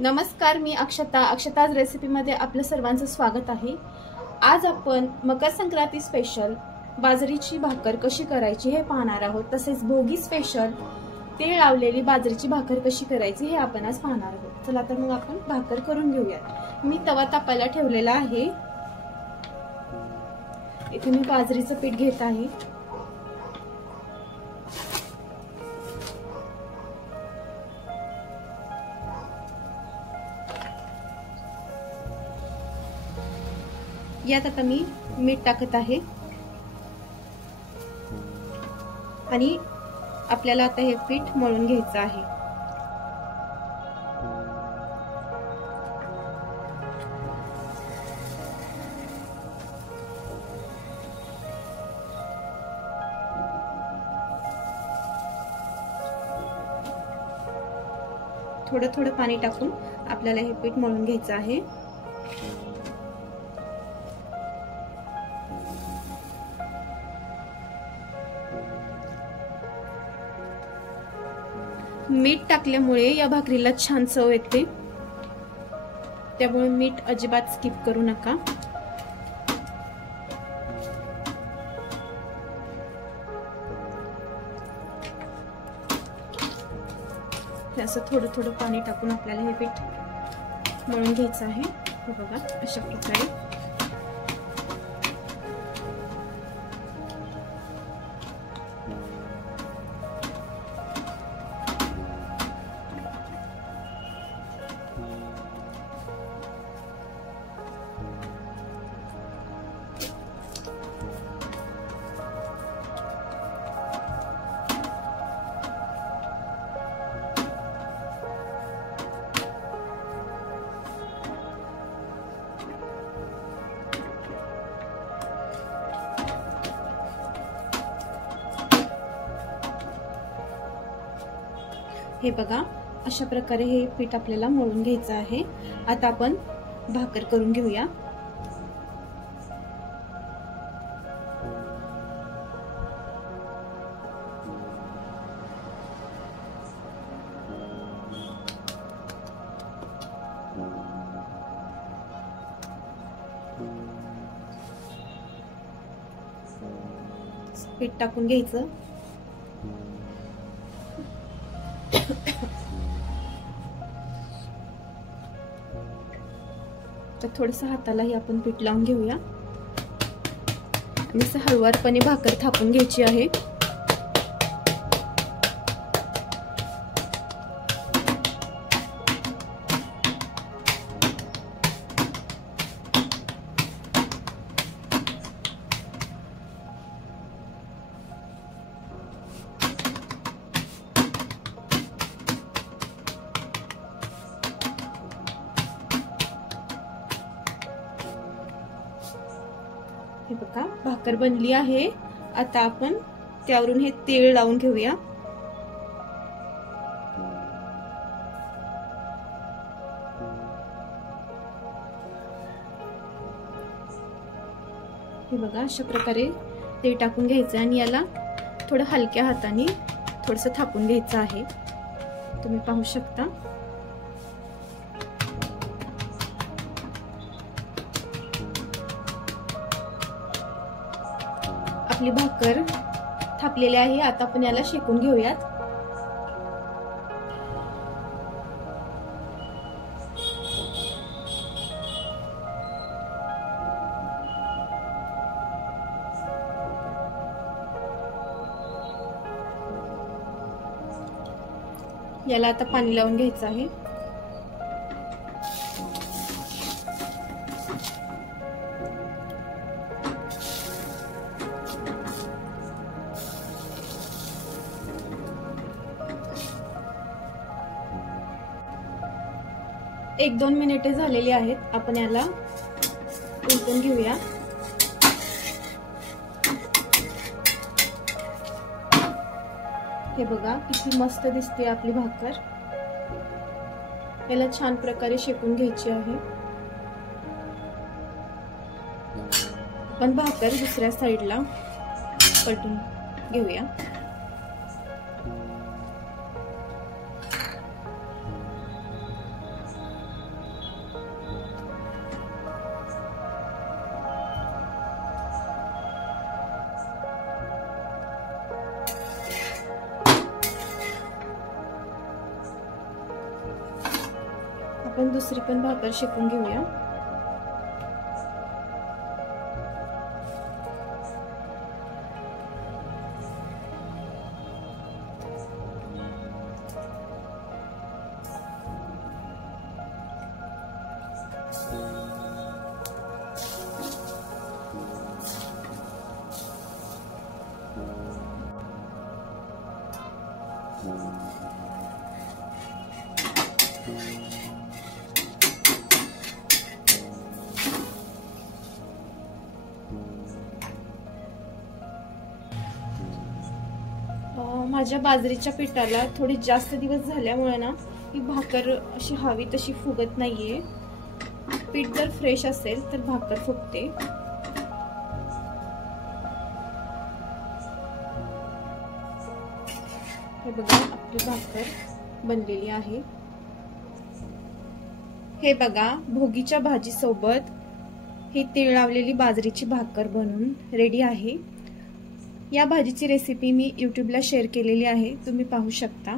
नमस्कार, मी अक्षताज रेसिपीमध्ये आपलं सर्वांचं स्वागत आहे। आज आपण मकर संक्रांती स्पेशल बाजरीची भाकर कशी करायची हे पाहणार आहोत। तसेच भोगी स्पेशल तीळ लावलेली बाजरीची भाकर कशी करायची हे आपण आज पाहणार आहोत। चला तर मग आपण भाकर करून घेऊयात। मी तवा तापायला ठेवलेला आहे। इथे मी बाजरीचं पीठ घेत आहे। यात आता मी मीठ टाकत आहे आणि आपल्याला आता हे पीठ मळून घ्यायचं आहे। थोडं थोडं पाणी टाकून आपल्याला हे पीठ मळून घ्यायचं आहे। मीठ टाकल्यामुळे या भाकरीला छान चव येते, त्यामुळे मीठ अजिबात स्किप करू नका। असं थोडं थोडं पाणी टाकून आपल्याला हे पीठ मळून घ्यायचं आहे। हे बघा, अशा प्रकारे हे बघा, अशा प्रकारे हे पीठ आपल्याला मळून घ्यायचं आहे। आता आपण भाकर करून घेऊया। पीठ टाकून घ्यायचं। तर थोडंसं हातालाही आपण पीठ लावून घेऊया आणि असं हळूवारपणे भाकर थापून घ्यायची आहे। हे बघा, भाकर बनली आहे। आता आपण त्यावरून हे तीळ लावून घेऊया। हे बघा, अशा प्रकारे तीळ टाकून घ्यायचं आणि याला थोडं हलक्या हाताने थोडंसं थापून घ्यायचं आहे। तुम्ही पाहू शकता। आपली भाकर थापलेली आहे। आता आपण याला शेकून घेऊयात। याला आता पाणी लावून घ्यायचं आहे। एक दोन मिनिटे झालेली आहेत। आपण याला उलटून घेऊया। हे बघा, किती मस्त दिसते आपली भाकर। याला छान प्रकारे शेकून घ्यायची आहे। आपण भाकर दुसऱ्या साईडला पलटून घेऊया। आपण दुसरी पण भाकर शेकून घेऊया। माझ्या बाजरीच्या पिठाला थोडे जास्त दिवस झाल्यामुळे ना ही भाकर अशी हवी तशी फुगत नाहीये। पीठ जर फ्रेश असेल तर भाकर फुगते। हे बघा आपली भाकर बनलेली आहे। हे बघा भोगीच्या भाजी सोबत ही तीळ लावलेली बाजरीची भाकर बनून रेडी आहे। या भाजीची रेसिपी मी YouTube ला शेअर केलेली आहे, तुम्ही पाहू शकता।